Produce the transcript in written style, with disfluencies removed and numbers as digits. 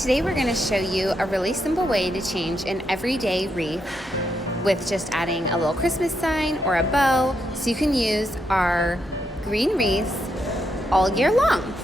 Today we're going to show you a really simple way to change an everyday wreath with just adding a little Christmas sign or a bow, so you can use our green wreaths all year long.